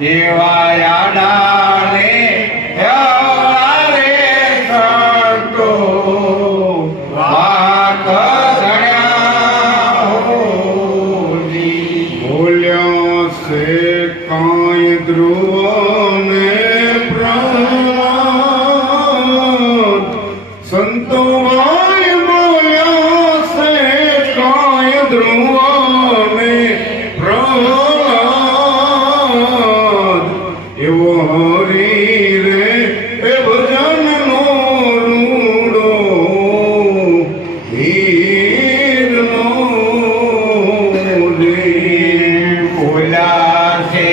એવા આડાને રે સંતો વાક ધણ્યા હોલી. બોલ્યો છે કાંઈ ધ્રુવને પ્રહલાદ સંતો ભાઈ બોલ્યો છે કાંઈ ધ્રુવને પ્રહલાદ એવો હરી રે એ ભજનનો રૂડો હીરનો રે. બોલા છે